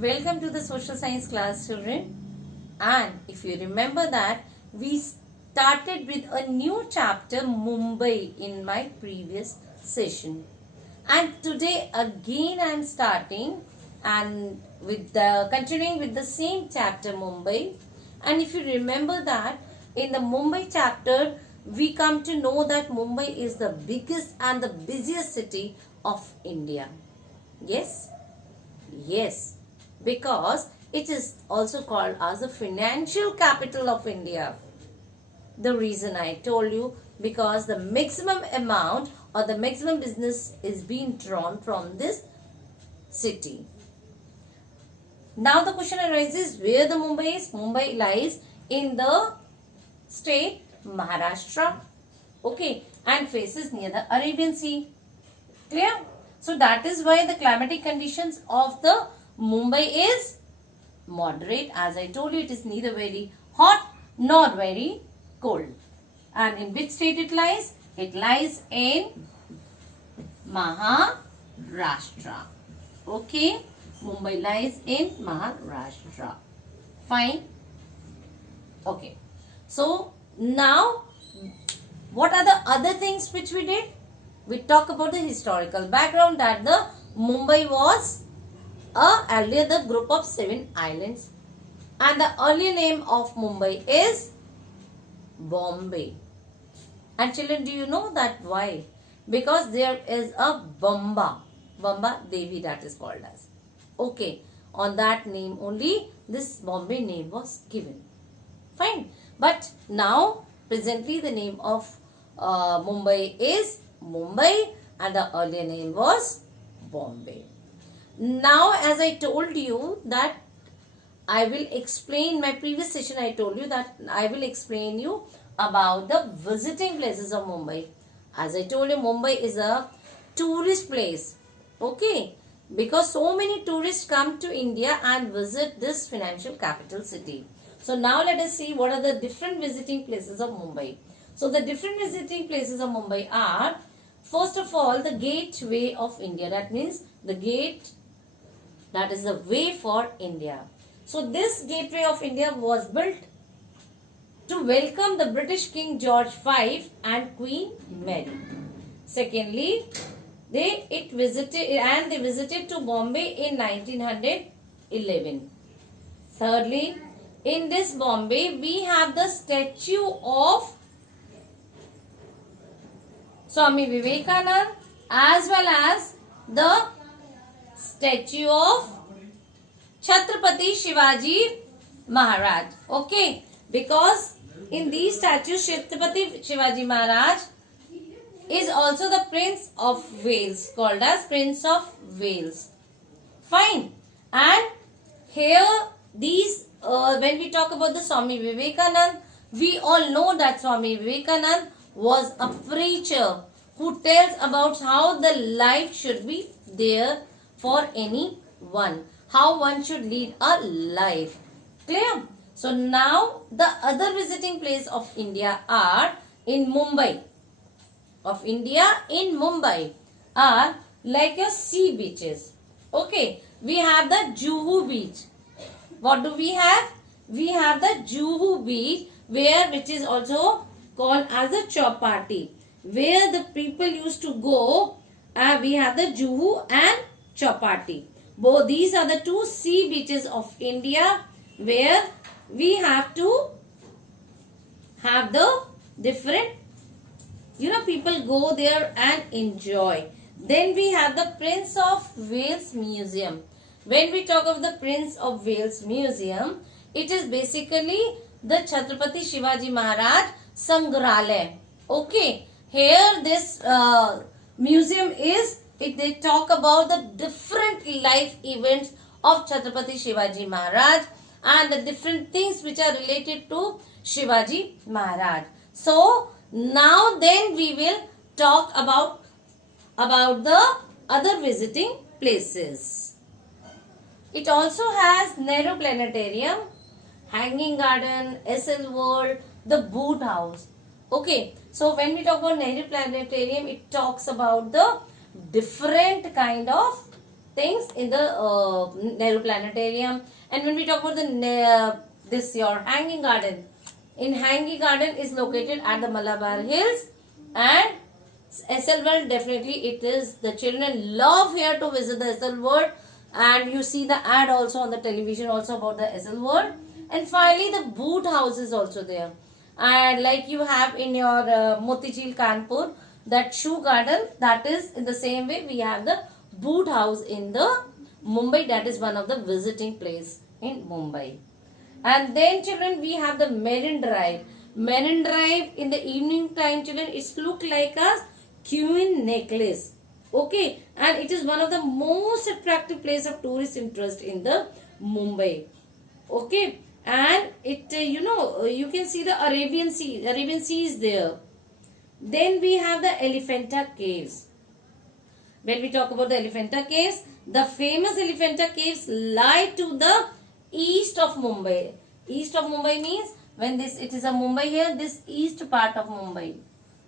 Welcome to the social science class, children. And if you remember that, we started with a new chapter, Mumbai, in my previous session. And today again I am starting and continuing with the same chapter, Mumbai. And if you remember that, in the Mumbai chapter, we come to know that Mumbai is the biggest and the busiest city of India. Yes? Yes, because it is also called as the financial capital of India. The reason I told you, because the maximum amount or the maximum business is being drawn from this city. Now the question arises, where the Mumbai is? Mumbai lies in the state Maharashtra, okay, and faces near the Arabian Sea. Clear? So that is why the climatic conditions of the Mumbai is moderate. As I told you, it is neither very hot nor very cold. And in which state it lies? It lies in Maharashtra. Okay. Mumbai lies in Maharashtra. Fine. Okay. So now, what are the other things which we did? We talk about the historical background that the Mumbai was earlier the group of 7 islands, and the earlier name of Mumbai is Bombay. And children, do you know that why? Because there is a Bamba Devi that is called as. Okay, on that name only this Bombay name was given. Fine. But now presently the name of Mumbai is Mumbai and the earlier name was Bombay. Now, as I told you that I will explain, my previous session I told you that I will explain you about the visiting places of Mumbai. As I told you, Mumbai is a tourist place. Okay. Because so many tourists come to India and visit this financial capital city. So now let us see what are the different visiting places of Mumbai. So the different visiting places of Mumbai are, first of all, the gateway of India. That means the gate, that is the way for India. So this gateway of India was built to welcome the British King George V and Queen Mary. Secondly, they visited to Bombay in 1911. Thirdly, in this Bombay, we have the statue of Swami Vivekananda as well as the statue of Chhatrapati Shivaji Maharaj. Okay, because in these statues, Chhatrapati Shivaji Maharaj is also the Prince of Wales, called as Prince of Wales. Fine. And here when we talk about the Swami Vivekananda, we all know that Swami Vivekananda was a preacher who tells about how the life should be there for anyone, how one should lead a life. Clear? So now the other visiting place of India are in Mumbai. Of India in Mumbai are like your sea beaches. Okay, we have the Juhu beach. What do we have? We have the Juhu beach, which is also called as the Chowpatty, where the people used to go. We have the Juhu and Chowpatty. Both these are the two sea beaches of India where we have to have the different, people go there and enjoy. Then we have the Prince of Wales Museum. When we talk of the Prince of Wales Museum, it is basically the Chhatrapati Shivaji Maharaj Sangralaya. Okay, here this museum is, they talk about the different life events of Chhatrapati Shivaji Maharaj and the different things which are related to Shivaji Maharaj. So now then we will talk about the other visiting places. It also has Nehru Planetarium, Hanging Garden, SL World, the Boot House. Okay, so when we talk about Nehru Planetarium, it talks about the different kind of things in the Nehru Planetarium. And when we talk about the this your Hanging Garden, in Hanging Garden is located at the Malabar Hills, and SL World, definitely it is, the children love here to visit the SL World, and you see the ad also on the television also about the SL World. And finally the boot house is also there, and like you have in your Motichil Kanpur, that shoe garden, that is in the same way we have the boot house in the Mumbai, that is one of the visiting place in Mumbai. And then children, we have the Marine Drive. Marine Drive in the evening time, children, it's look like a queen necklace. Okay, and it is one of the most attractive place of tourist interest in the Mumbai. Okay, and it you can see the Arabian Sea is there. Then we have the Elephanta Caves. When we talk about the Elephanta Caves, the famous Elephanta Caves lie to the east of Mumbai. East of Mumbai means when it is a Mumbai here, this east part of Mumbai.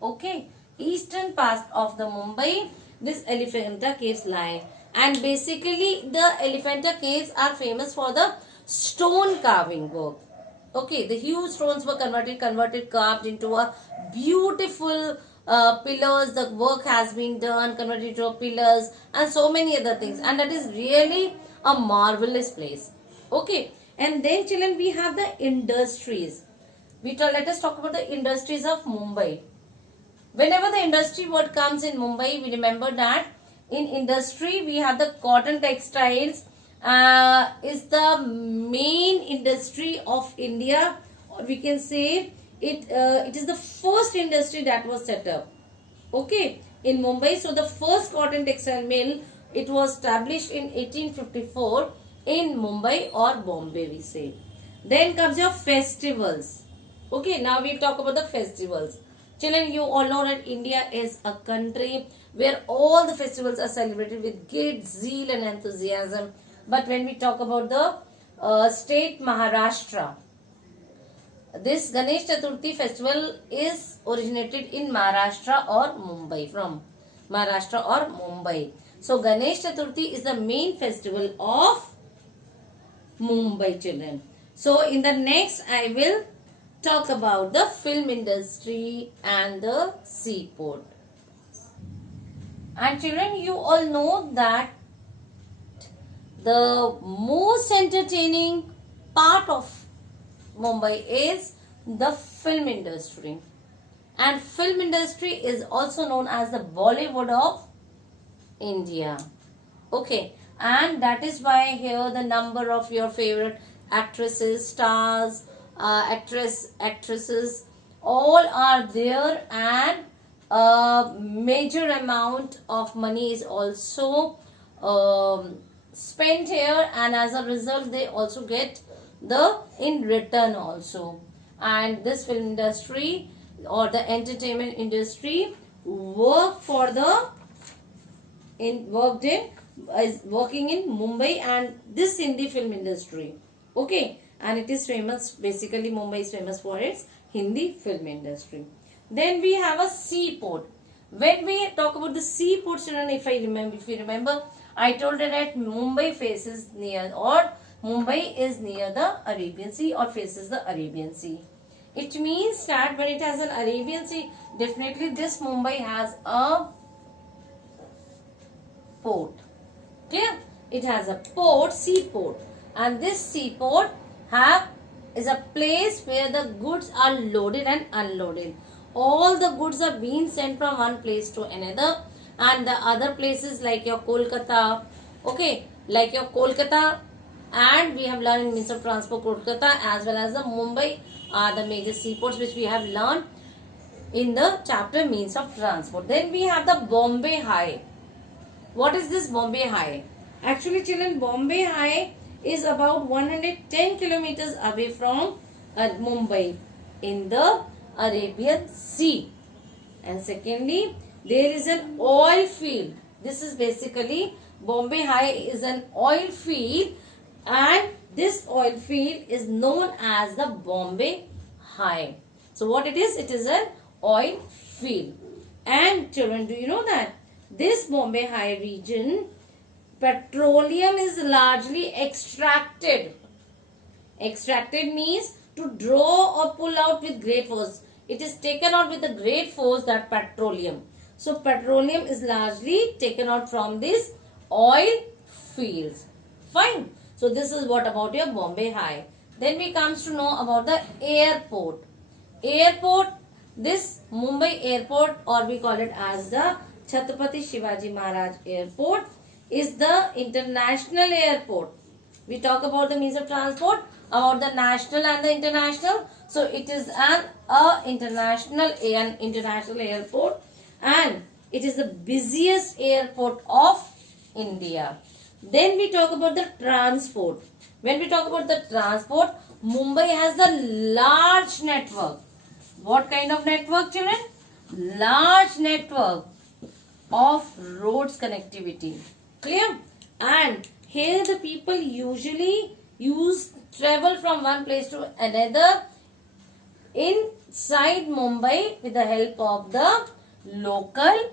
Okay, eastern part of the Mumbai, this Elephanta Caves lie. And basically the Elephanta Caves are famous for the stone carving work. Okay, the huge stones were carved into a beautiful pillars. The work has been done, converted into pillars and so many other things. And that is really a marvelous place. Okay, and then children, we have the industries. Let us talk about the industries of Mumbai. Whenever the industry word comes in Mumbai, we remember that in industry we have the cotton textiles is the main industry of India, or we can say it is the first industry that was set up, okay, in Mumbai. So the first cotton textile mill, it was established in 1854 in Mumbai or Bombay, we say. Then comes your festivals. Okay, now we'll talk about the festivals. Children, you all know that India is a country where all the festivals are celebrated with great zeal and enthusiasm. But when we talk about the state Maharashtra, this Ganesh Chaturthi festival is originated in Maharashtra or Mumbai, from Maharashtra or Mumbai. So Ganesh Chaturthi is the main festival of Mumbai, children. So in the next I will talk about the film industry and the seaport. And children, you all know that the most entertaining part of Mumbai is the film industry. And film industry is also known as the Bollywood of India. Okay, and that is why here the number of your favorite actresses, stars, actresses, all are there, and a major amount of money is also spent here, and as a result they also get the in return also. And this film industry or the entertainment industry working in Mumbai, and this Hindi film industry. Okay, and it is famous, basically Mumbai is famous for its Hindi film industry. Then we have a seaport. When we talk about the seaport, children, if you remember, I told you that Mumbai faces near, or Mumbai is near the Arabian Sea or faces the Arabian Sea. It means that when it has an Arabian Sea, definitely this Mumbai has a port. Clear? It has a port, seaport, and this seaport is a place where the goods are loaded and unloaded. All the goods are being sent from one place to another, and the other places like your Kolkata, okay, like your Kolkata, and we have learned in Ministry of Transport Kolkata as well as the Mumbai are the major seaports which we have learned in the chapter means of transport. Then we have the Bombay High. What is this Bombay High? Actually, children, Bombay High is about 110 kilometers away from Mumbai in the Arabian Sea. And secondly, there is an oil field. This is basically Bombay High is an oil field, and this oil field is known as the Bombay High. So what it is? It is an oil field. And children, do you know that this Bombay High region petroleum is largely extracted. Extracted means to draw or pull out with great force. It is taken out with a great force, that petroleum. So petroleum is largely taken out from these oil fields. Fine. So this is what about your Bombay High. Then we comes to know about the airport. Airport, this Mumbai airport, or we call it as the Chhatrapati Shivaji Maharaj Airport, is the international airport. We talk about the means of transport, about the national and the international. So it is an international airport, and it is the busiest airport of India. Then we talk about the transport. When we talk about the transport, Mumbai has the large network. What kind of network, children? Large network of roads connectivity. Clear? And here the people usually travel from one place to another inside Mumbai with the help of the local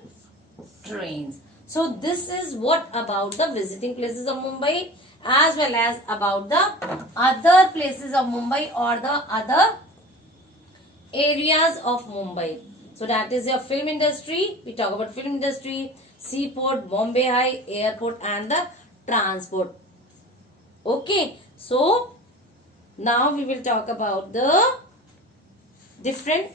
trains. So this is what about the visiting places of Mumbai, as well as about the other places of Mumbai or the other areas of Mumbai. So that is your film industry. We talk about film industry, seaport, Bombay High, airport, and the transport. Okay. So now we will talk about the different.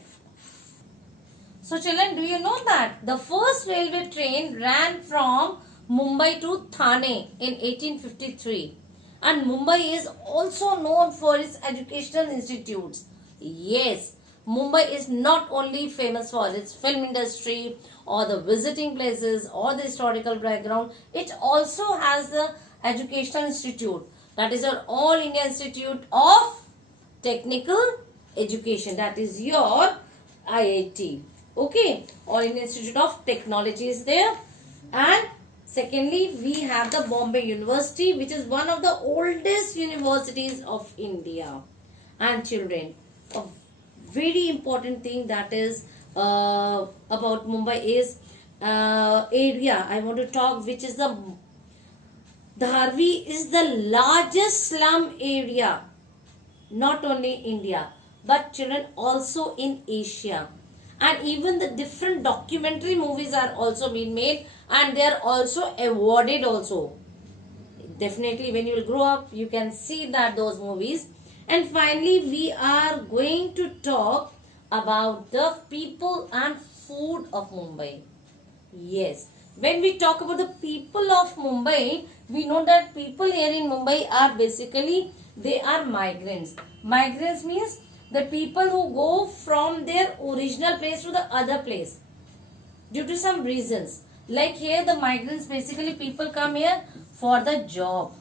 So children, do you know that the first railway train ran from Mumbai to Thane in 1853, and Mumbai is also known for its educational institutes. Yes, Mumbai is not only famous for its film industry or the visiting places or the historical background, it also has the educational institute, that is your All India Institute of Technical Education, that is your IIT. Okay, All India Institute of Technology is there. And secondly, we have the Bombay University, which is one of the oldest universities of India. And children, a very important thing that is about Mumbai is area. I want to talk, which is the Dharvi is the largest slum area, not only India, but children also in Asia. And even the different documentary movies are also being made, and they are also awarded also. Definitely when you will grow up, you can see that those movies. And finally, we are going to talk about the people and food of Mumbai. Yes, when we talk about the people of Mumbai, we know that people here in Mumbai are basically, they are migrants. Migrants means the people who go from their original place to the other place due to some reasons. Like here, the migrants, basically people come here for the job.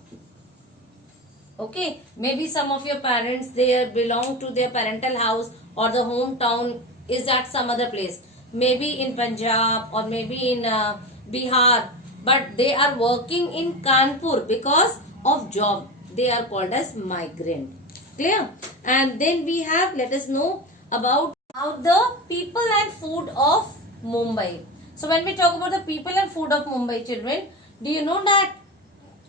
Okay, maybe some of your parents, they belong to their parental house or the hometown is at some other place, maybe in Punjab or maybe in Bihar, but they are working in Kanpur because of job. They are called as migrant. Clear? And then we have, let us know about the people and food of Mumbai. So when we talk about the people and food of Mumbai, children, do you know that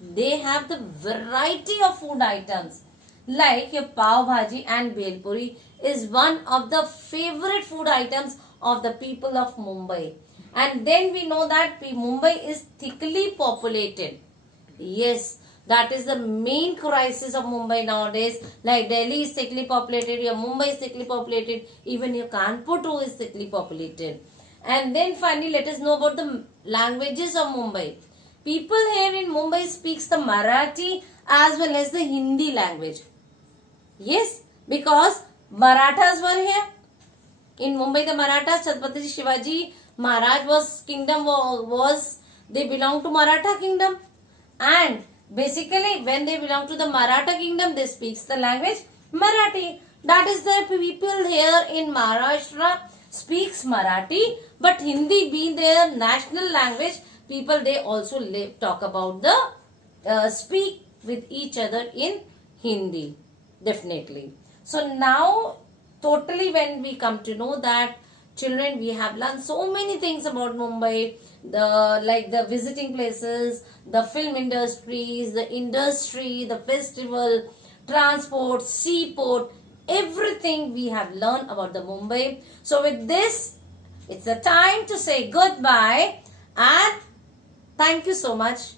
they have the variety of food items? Like your pav bhaji and bhel puri is one of the favorite food items of the people of Mumbai. And then we know that Mumbai is thickly populated. Yes, that is the main crisis of Mumbai nowadays. Like Delhi is thickly populated, your Mumbai is thickly populated, even your Kanpur too is thickly populated. And then finally, let us know about the languages of Mumbai. People here in Mumbai speaks the Marathi as well as the Hindi language. Yes, because Marathas were here. In Mumbai, the Marathas, Chhatrapati Shivaji Maharaj they belong to Maratha kingdom. And basically, when they belong to the Maratha kingdom, they speaks the language Marathi. That is the people here in Maharashtra speaks Marathi, but Hindi being their national language, people they also talk about the speak with each other in Hindi. Definitely. So now totally when we come to know that Children, we have learned so many things about Mumbai, the visiting places, the film industries, the industry, the festival, transport, seaport, everything we have learned about the Mumbai. So with this, it's the time to say goodbye and thank you so much.